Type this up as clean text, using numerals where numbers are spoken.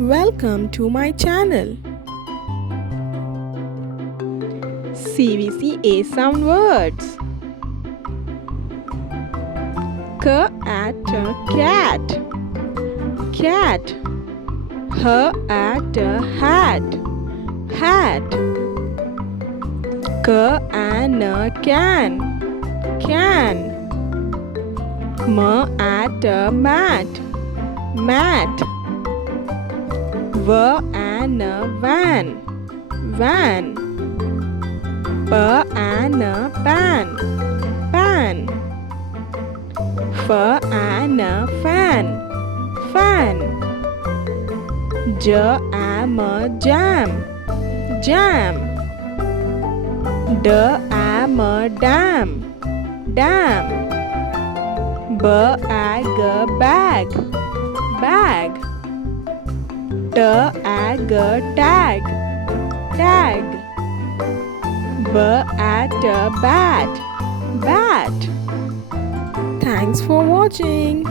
Welcome to my channel. CVC A sound words. K at cat, cat. H at hat, hat. K an can, can. M at mat, mat. V an van, van. P an pan, pan. F an fan, fan. J am jam, jam. D am dam, dam. B ag bag, bag. T ag tag, tag. B at bat, bat. Thanks for watching.